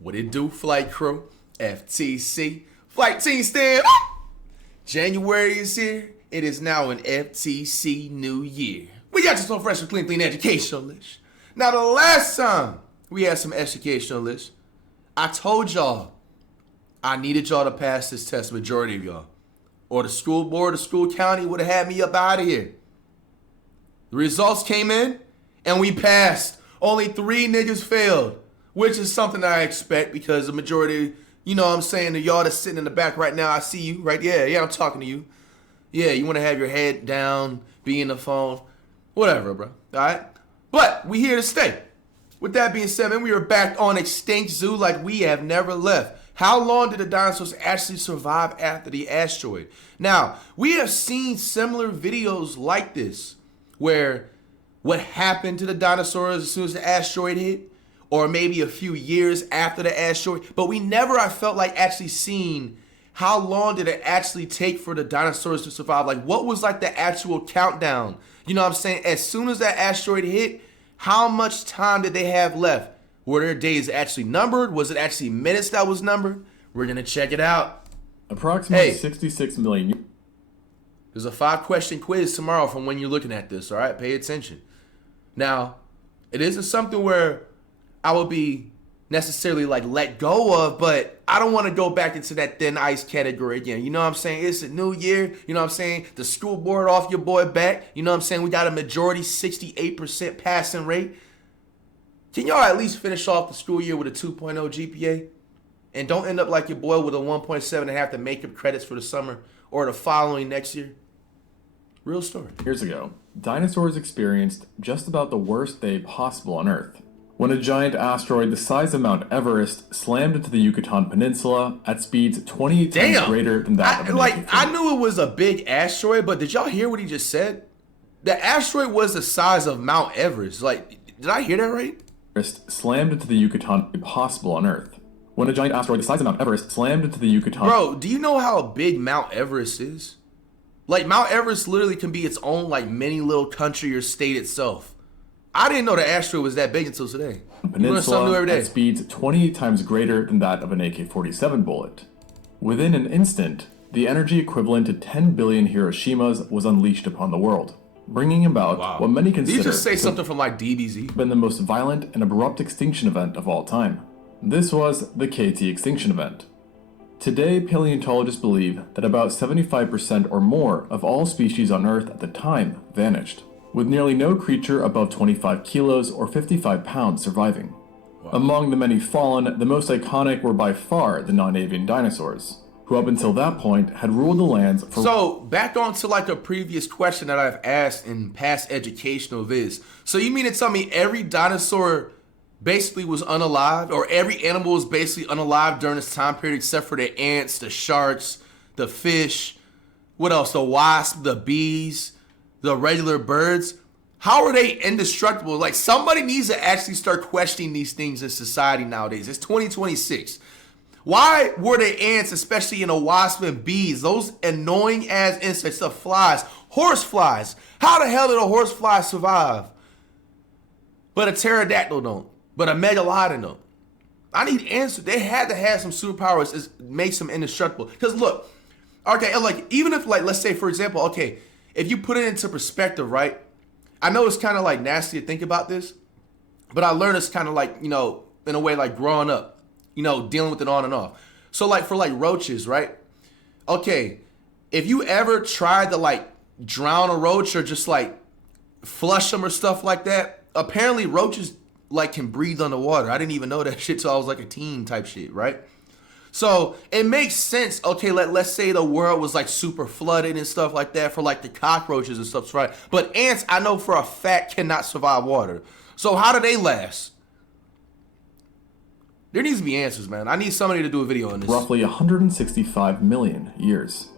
What it do, flight crew? FTC. Flight team stand. January is here. It is now an FTC new year. We got you some fresh and clean educationalists. Now, the last time we had some educationalists, I told y'all I needed y'all to pass this test, majority of y'all. Or the school board, the school county would have had me up out of here. The results came in, and we passed. Only 3 niggas failed, which is something that I expect because the majority, you know what I'm saying, the y'all that's sitting in the back right now, I see you, right? Yeah, I'm talking to you. Yeah, you want to have your head down, be in the phone, whatever, bro, all right? But we here to stay. With that being said, man, we are back on Extinct Zoo like we have never left. How long did the dinosaurs actually survive after the asteroid? Now, we have seen similar videos like this, where what happened to the dinosaurs as soon as the asteroid hit, or maybe a few years after the asteroid, but we never, I felt like, actually seen how long did it actually take for the dinosaurs to survive? Like, what was like the actual countdown? You know what I'm saying? As soon as that asteroid hit, how much time did they have left? Were their days actually numbered? Was it actually minutes that was numbered? We're going to check it out. Approximately 66 million. There's a 5-question quiz tomorrow from when you're looking at this, all right? Pay attention. Now, it isn't something where I would be necessarily like let go of, but I don't want to go back into that thin ice category again. You know what I'm saying? It's a new year. You know what I'm saying? The school board off your boy back. You know what I'm saying? We got a majority 68% passing rate. Can y'all at least finish off the school year with a 2.0 GPA? And don't end up like your boy with a 1.7 and have to make up credits for the summer or the following next year. Real story. Years ago, dinosaurs experienced just about the worst day possible on Earth, when a giant asteroid the size of Mount Everest slammed into the Yucatan Peninsula at speeds 28 times greater than that of an AK-47. I knew it was a big asteroid, but did y'all hear what he just said? The asteroid was the size of Mount Everest. Like, did I hear that right? Slammed into the Yucatan possible on Earth, when a giant asteroid the size of Mount Everest slammed into the Yucatan. Bro, do you know how big Mount Everest is? Like, Mount Everest literally can be its own, like, mini little country or state itself. I didn't know the asteroid was that big until today. You learn something new every day. At speeds 28 times greater than that of an AK-47 bullet. Within an instant, the energy equivalent to 10 billion Hiroshimas was unleashed upon the world, bringing about what many consider Did you just say something from like DBZ? Been the most violent and abrupt extinction event of all time. This was the KT extinction event. Today, paleontologists believe that about 75% or more of all species on Earth at the time vanished, with nearly no creature above 25 kilos or 55 pounds surviving. Among the many fallen, the most iconic were by far the non-avian dinosaurs, who up until that point had ruled the lands for... So, back on to like a previous question that I've asked in past educational vids. So you mean to tell me every dinosaur basically was unalive, or every animal was basically unalive during this time period except for the ants, the sharks, the fish, what else? The wasps, the bees, the regular birds? How are they indestructible? Like, somebody needs to actually start questioning these things in society nowadays. It's 2026. Why were the ants, especially in the wasp and bees, those annoying ass insects, the flies, horse flies? How the hell did a horse fly survive? But a pterodactyl don't. But a megalodon don't. I need answers. They had to have some superpowers to make them indestructible. Because look, okay, like, even if, like, let's say, for example, okay, if you put it into perspective, right? I know it's kind of like nasty to think about this, but I learned it's kind of like, you know, in a way like growing up, you know, dealing with it on and off. So like for like roaches, right? Okay, if you ever tried to like drown a roach or just like flush them or stuff like that, apparently roaches like can breathe underwater. I didn't even know that shit till I was like a teen type shit, right? So it makes sense. Okay, let's say the world was like super flooded and stuff like that for like the cockroaches and stuff, right? But ants, I know for a fact, cannot survive water. So how do they last? There needs to be answers, man. I need somebody to do a video on this. Roughly 165 million years.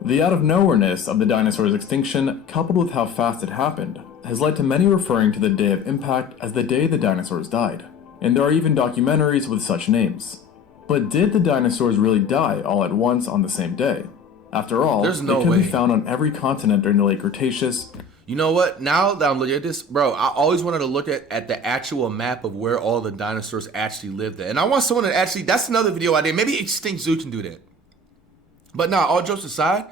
The out-of-nowhereness of the dinosaurs' extinction, coupled with how fast it happened, has led to many referring to the day of impact as the day the dinosaurs died. And there are even documentaries with such names. But did the dinosaurs really die all at once on the same day? After all, There's no they can way. be found on every continent during the late Cretaceous. You know what? Now that I'm looking at this, bro, I always wanted to look at the actual map of where all the dinosaurs actually lived at. And I want someone to actually, that's another video idea. Maybe Extinct Zoo can do that. But nah, all jokes aside,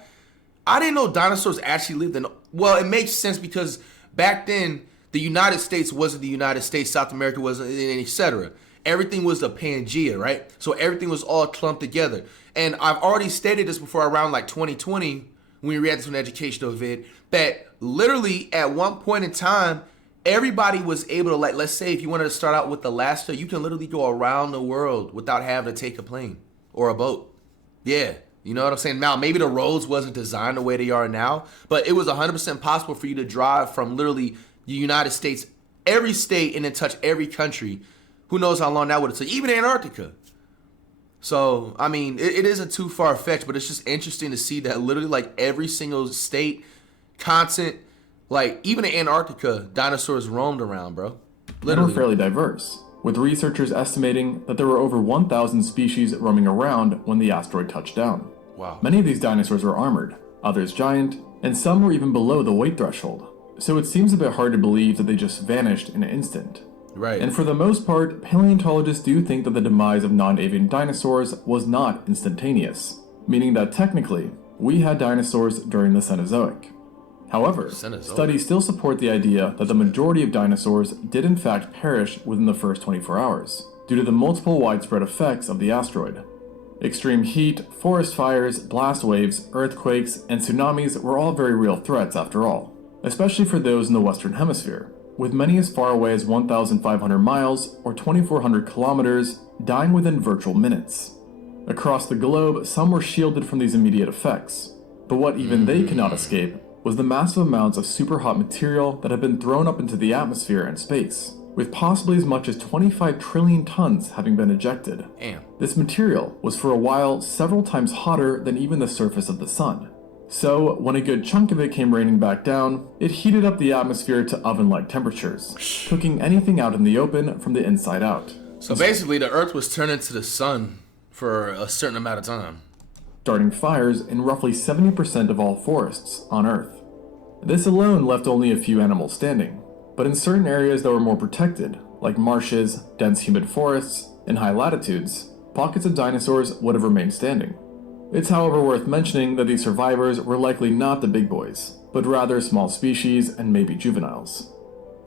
I didn't know dinosaurs actually lived in, well, it makes sense because back then, the United States wasn't the United States, South America wasn't, and etc. Everything was a Pangea, right? So everything was all clumped together. And I've already stated this before around like 2020, when we read this on an educational vid, that literally at one point in time, everybody was able to, like, let's say if you wanted to start out with Alaska, you can literally go around the world without having to take a plane or a boat. Yeah, you know what I'm saying? Now, maybe the roads wasn't designed the way they are now, but it was 100% possible for you to drive from literally the United States, every state, and then touch every country. Who knows how long that would have taken, even Antarctica. So, I mean, it isn't too far-fetched, but it's just interesting to see that literally, like, every single state, continent, like, even in Antarctica, dinosaurs roamed around, bro. They were fairly diverse, with researchers estimating that there were over 1,000 species roaming around when the asteroid touched down. Wow. Many of these dinosaurs were armored, others giant, and some were even below the weight threshold. So it seems a bit hard to believe that they just vanished in an instant. Right. And for the most part, paleontologists do think that the demise of non-avian dinosaurs was not instantaneous, meaning that technically, we had dinosaurs during the Cenozoic. However, studies still support the idea that the majority of dinosaurs did in fact perish within the first 24 hours, due to the multiple widespread effects of the asteroid. Extreme heat, forest fires, blast waves, earthquakes, and tsunamis were all very real threats after all, especially for those in the Western Hemisphere, with many as far away as 1,500 miles or 2,400 kilometers dying within virtual minutes. Across the globe, some were shielded from these immediate effects, but what even they could not escape was the massive amounts of superhot material that had been thrown up into the atmosphere and space, with possibly as much as 25 trillion tons having been ejected. Damn. This material was for a while several times hotter than even the surface of the sun. So, when a good chunk of it came raining back down, it heated up the atmosphere to oven-like temperatures, cooking anything out in the open from the inside out. So basically, the Earth was turned into the sun for a certain amount of time, starting fires in roughly 70% of all forests on Earth. This alone left only a few animals standing, but in certain areas that were more protected, like marshes, dense humid forests, and high latitudes, pockets of dinosaurs would have remained standing. It's however worth mentioning that these survivors were likely not the big boys, but rather small species and maybe juveniles.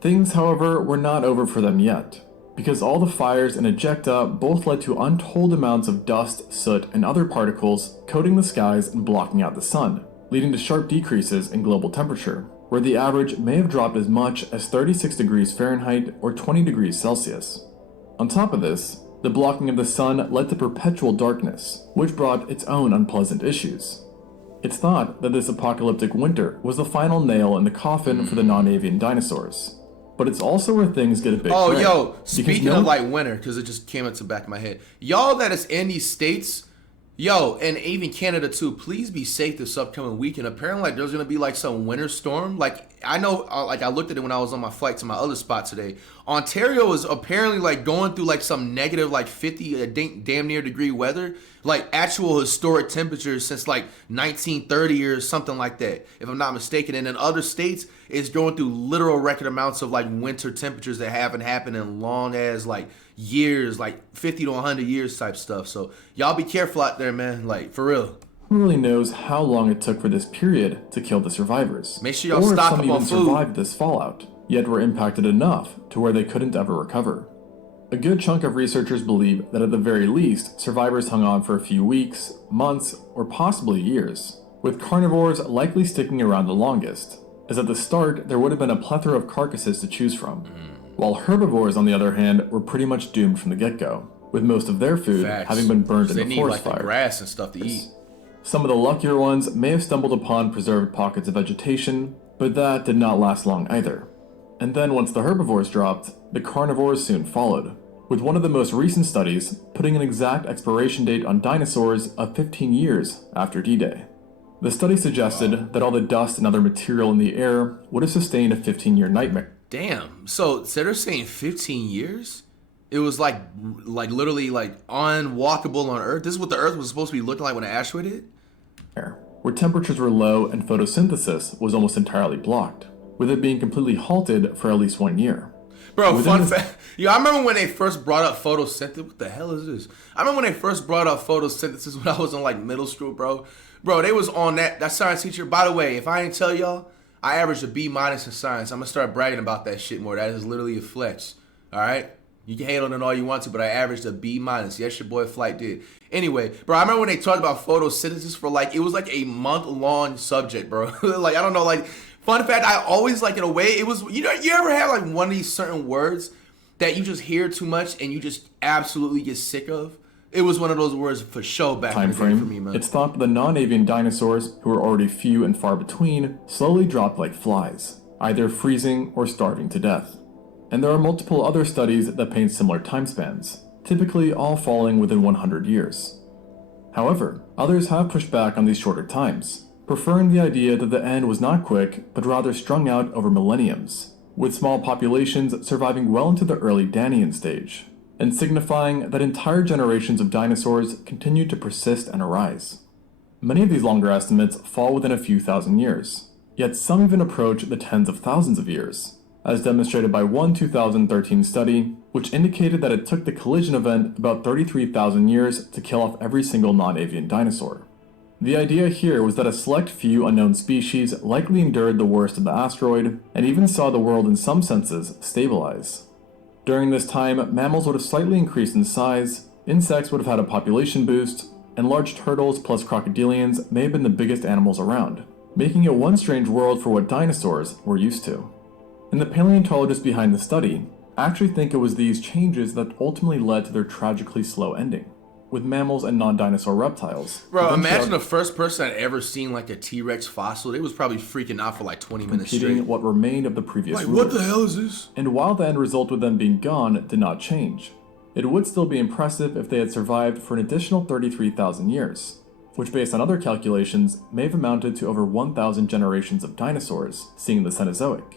Things, however, were not over for them yet, because all the fires and ejecta both led to untold amounts of dust, soot, and other particles coating the skies and blocking out the sun, leading to sharp decreases in global temperature, where the average may have dropped as much as 36 degrees Fahrenheit or 20 degrees Celsius. On top of this, the blocking of the sun led to perpetual darkness, which brought its own unpleasant issues. It's thought that this apocalyptic winter was the final nail in the coffin for the non-avian dinosaurs. But it's also where things get a bit Oh, gray, yo, speaking of like winter, because it just came into the back of my head. Y'all that is in these states, yo, and even Canada too, please be safe this upcoming weekend. Apparently, like, there's going to be like some winter storm. Like, I know, like, I looked at it when I was on my flight to my other spot today. Ontario is apparently like going through like some negative like 50 damn near degree weather, like actual historic temperatures since like 1930 or something like that, if I'm not mistaken. And in other states, it's going through literal record amounts of like winter temperatures that haven't happened in long as like years, like 50 to 100 years type stuff. So y'all be careful out there, man. Like, for real. Who really knows how long it took for this period to kill the survivors? Make sure y'all stock up on food. Or if some even survived this fallout, yet were impacted enough to where they couldn't ever recover. A good chunk of researchers believe that at the very least, survivors hung on for a few weeks, months, or possibly years, with carnivores likely sticking around the longest, as at the start there would have been a plethora of carcasses to choose from, while herbivores on the other hand were pretty much doomed from the get-go, with most of their food having been burned in the forest fire. They need like the grass and stuff to eat. Some of the luckier ones may have stumbled upon preserved pockets of vegetation, but that did not last long either. And then once the herbivores dropped, the carnivores soon followed, with one of the most recent studies putting an exact expiration date on dinosaurs of 15 years after D-Day. The study suggested that all the dust and other material in the air would have sustained a 15-year nightmare. Damn. So they're saying 15 years? It was like literally like unwalkable on Earth. This is what the Earth was supposed to be looking like when an asteroid hit? Where temperatures were low and photosynthesis was almost entirely blocked. with it being completely halted for at least 1 year. Bro, Within fun fact. Yo, I remember when they first brought up photosynthesis. What the hell is this? I remember when they first brought up photosynthesis when I was in like middle school, bro. Bro, they was on that science teacher. By the way, if I didn't tell y'all, I averaged a B- in science. I'm gonna start bragging about that shit more. That is literally a flex. All right? You can hate on it all you want to, but I averaged a B-. Yes, your boy Flight did. Anyway, bro, I remember when they talked about photosynthesis for like, it was like a month-long subject, bro. Like, I don't know, like, fun fact, I always, like, in a way, it was, you know, you ever have like one of these certain words that you just hear too much and you just absolutely get sick of? It was one of those words for sure back in the day for me, man. It's thought that the non-avian dinosaurs, who were already few and far between, slowly dropped like flies, either freezing or starving to death. And there are multiple other studies that paint similar time spans, typically all falling within 100 years. However, others have pushed back on these shorter times, preferring the idea that the end was not quick, but rather strung out over millenniums, with small populations surviving well into the early Danian stage, and signifying that entire generations of dinosaurs continued to persist and arise. Many of these longer estimates fall within a few thousand years, yet some even approach the tens of thousands of years, as demonstrated by one 2013 study, which indicated that it took the collision event about 33,000 years to kill off every single non-avian dinosaur. The idea here was that a select few unknown species likely endured the worst of the asteroid, and even saw the world in some senses stabilize. During this time, mammals would have slightly increased in size, insects would have had a population boost, and large turtles plus crocodilians may have been the biggest animals around, making it one strange world for what dinosaurs were used to. And the paleontologists behind the study actually think it was these changes that ultimately led to their tragically slow ending, with mammals and non-dinosaur reptiles. Bro, imagine the first person I'd ever seen like a T-Rex fossil. They was probably freaking out for like 20 minutes straight. What remained of the previous like, rulers. what the hell is this? And while the end result with them being gone did not change, it would still be impressive if they had survived for an additional 33,000 years, which based on other calculations may have amounted to over 1,000 generations of dinosaurs, seeing the Cenozoic.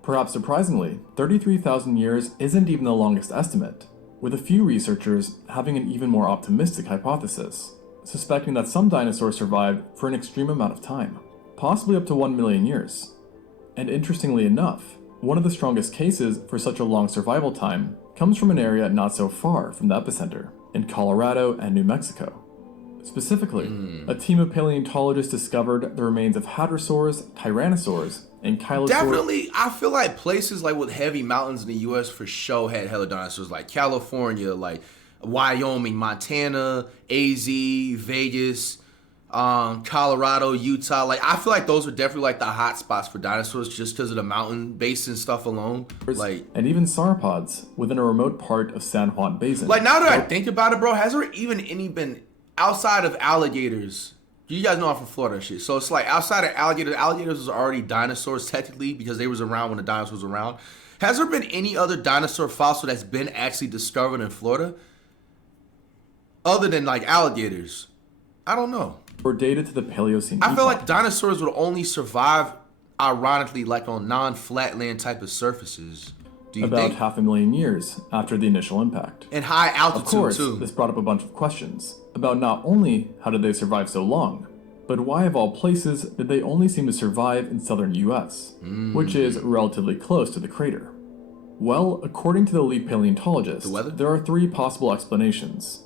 Perhaps surprisingly, 33,000 years isn't even the longest estimate, with a few researchers having an even more optimistic hypothesis, suspecting that some dinosaurs survived for an extreme amount of time, possibly up to 1 million years. And interestingly enough, one of the strongest cases for such a long survival time comes from an area not so far from the epicenter, in Colorado and New Mexico. Specifically, a team of paleontologists discovered the remains of hadrosaurs, tyrannosaurs, and kylosaurs. Definitely, I feel like places like with heavy mountains in the U.S. for sure had hella dinosaurs, like California, like Wyoming, Montana, AZ, Vegas, Colorado, Utah. Like, I feel like those are definitely like the hot spots for dinosaurs just because of the mountain basin stuff alone. Like, and even sauropods within a remote part of San Juan Basin. Like, now that I think about it, bro, has there even any been outside of alligators? You guys know I'm from Florida and shit. So it's like outside of alligators was already dinosaurs technically because they was around when the dinosaurs was around. Has there been any other dinosaur fossil that's been actually discovered in Florida? Other than like alligators? I don't know. Or dated to the Paleocene. I feel like dinosaurs would only survive, ironically, like on non-flatland type of surfaces. Do you about think? 500,000 years after the initial impact. And high altitude, of course, too. This brought up a bunch of questions about not only how did they survive so long, but why of all places did they only seem to survive in southern US, which is relatively close to the crater? Well, according to the lead paleontologist, there are three possible explanations.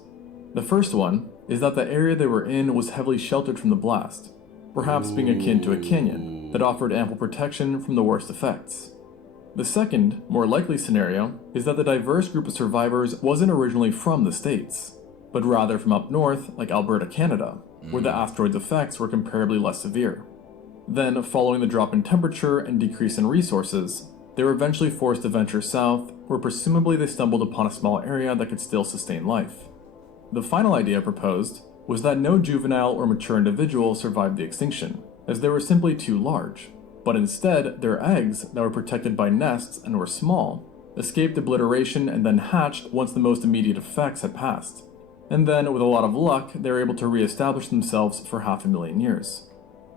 The first one is that the area they were in was heavily sheltered from the blast, perhaps being akin to a canyon that offered ample protection from the worst effects. The second, more likely scenario is that the diverse group of survivors wasn't originally from the States, but rather from up north, like Alberta, Canada, where the asteroid's effects were comparably less severe. Then, following the drop in temperature and decrease in resources, they were eventually forced to venture south, where presumably they stumbled upon a small area that could still sustain life. The final idea proposed was that no juvenile or mature individual survived the extinction, as they were simply too large, but instead their eggs, that were protected by nests and were small, escaped obliteration and then hatched once the most immediate effects had passed. And then, with a lot of luck, they were able to re-establish themselves for 500,000 years.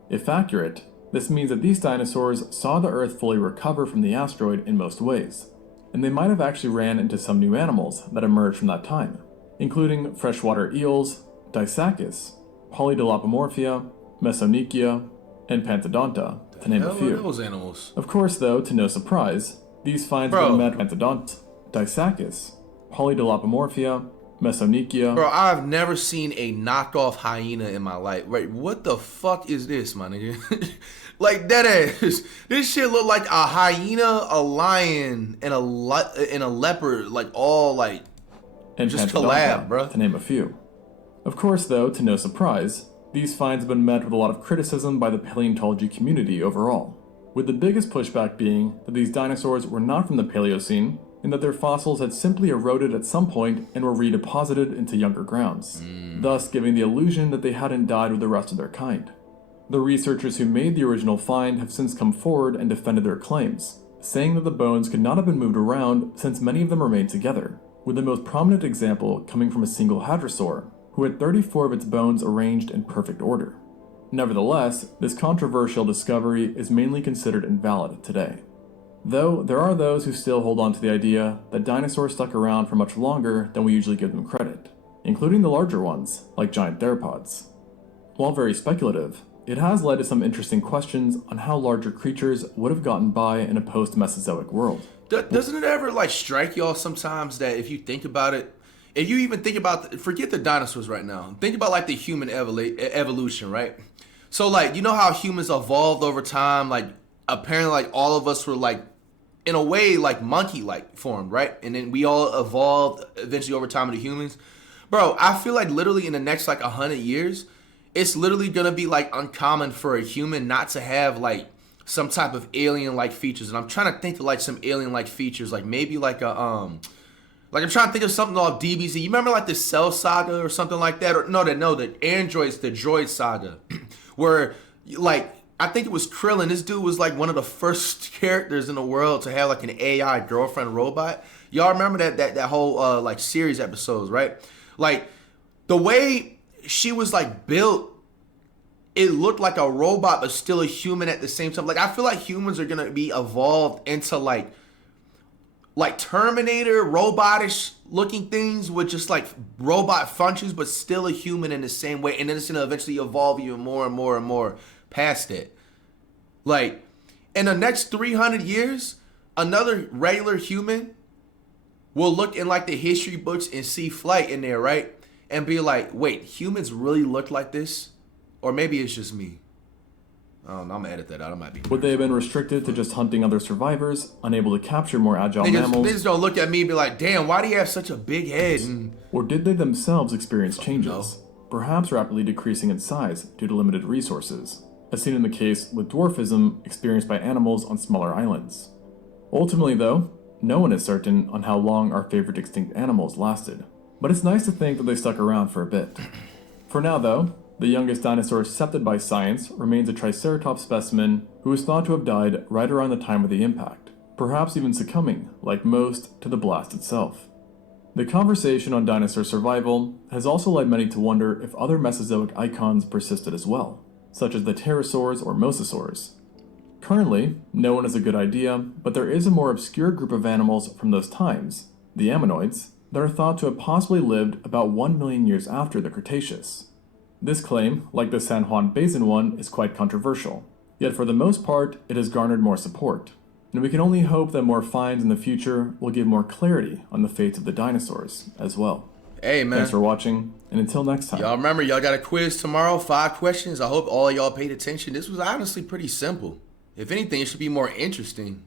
If accurate, this means that these dinosaurs saw the Earth fully recover from the asteroid in most ways, and they might have actually ran into some new animals that emerged from that time, including freshwater eels, Dissacus, Polydilopomorphia, Mesonychia, and Pantodonta, to name a Hell are few. those animals? Of course, though, to no surprise, these finds have been met Pantodont, Dissacus, Polydilopomorphia, Mesonychia. Bro, I've never seen a knockoff hyena in my life. Wait, what the fuck is this, my nigga? Like, that ass. This shit look like a hyena, a lion, and a leopard, like, all, like, and just collab, bro. To name a few. Of course, though, to no surprise, these finds have been met with a lot of criticism by the paleontology community overall, with the biggest pushback being that these dinosaurs were not from the Paleocene, and that their fossils had simply eroded at some point and were redeposited into younger grounds, thus giving the illusion that they hadn't died with the rest of their kind. The researchers who made the original find have since come forward and defended their claims, saying that the bones could not have been moved around since many of them remained together, with the most prominent example coming from a single hadrosaur, who had 34 of its bones arranged in perfect order. Nevertheless, this controversial discovery is mainly considered invalid today. Though there are those who still hold on to the idea that dinosaurs stuck around for much longer than we usually give them credit, including the larger ones, like giant theropods. While very speculative, it has led to some interesting questions on how larger creatures would have gotten by in a post-Mesozoic world. Doesn't it ever, like, strike y'all sometimes that if you think about it, if you even think about, forget the dinosaurs right now, think about, like, the human evolution, right? So, like, you know how humans evolved over time? Like, apparently, like, all of us were, like, in a way, like, monkey-like formed, right? And then we all evolved eventually over time into humans. Bro, I feel like literally in the next, like, 100 years, it's literally gonna be, like, uncommon for a human not to have, like, some type of alien-like features. And I'm trying to think of, like, some alien-like features, like, maybe, like, like, I'm trying to think of something off DBZ. You remember, like, the Cell Saga or something like that? Or, no, the Androids, the Droid Saga. Where, like, I think it was Krillin. This dude was, like, one of the first characters in the world to have, like, an AI girlfriend robot. Y'all remember that whole, like, series episodes, right? Like, the way she was, like, built, it looked like a robot, but still a human at the same time. Like, I feel like humans are gonna be evolved into, like Terminator, robotish looking things with just, like, robot functions, but still a human in the same way. And then it's gonna eventually evolve even more and more and more past it. Like, in the next 300 years, another regular human will look in, like, the history books and see flight in there, right? And be like, wait, humans really look like this? Or maybe it's just me. I don't know, I'm gonna edit that out. I might be. Would they have been restricted to just hunting other survivors, unable to capture more agile mammals? Niggas don't look at me and be like, damn, why do you have such a big head? Or did they themselves experience changes, perhaps rapidly decreasing in size due to limited resources, as seen in the case with dwarfism experienced by animals on smaller islands? Ultimately, though, no one is certain on how long our favorite extinct animals lasted, but it's nice to think that they stuck around for a bit. For now, though, the youngest dinosaur accepted by science remains a Triceratops specimen who is thought to have died right around the time of the impact, perhaps even succumbing, like most, to the blast itself. The conversation on dinosaur survival has also led many to wonder if other Mesozoic icons persisted as well, such as the pterosaurs or mosasaurs. Currently, no one has a good idea, but there is a more obscure group of animals from those times, the ammonoids, that are thought to have possibly lived about 1 million years after the Cretaceous. This claim, like the San Juan Basin one, is quite controversial, yet for the most part, it has garnered more support, and we can only hope that more finds in the future will give more clarity on the fates of the dinosaurs as well. Hey, man. Thanks for watching, and until next time. Y'all remember, y'all got a quiz tomorrow, 5 questions. I hope all y'all paid attention. This was honestly pretty simple. If anything, it should be more interesting.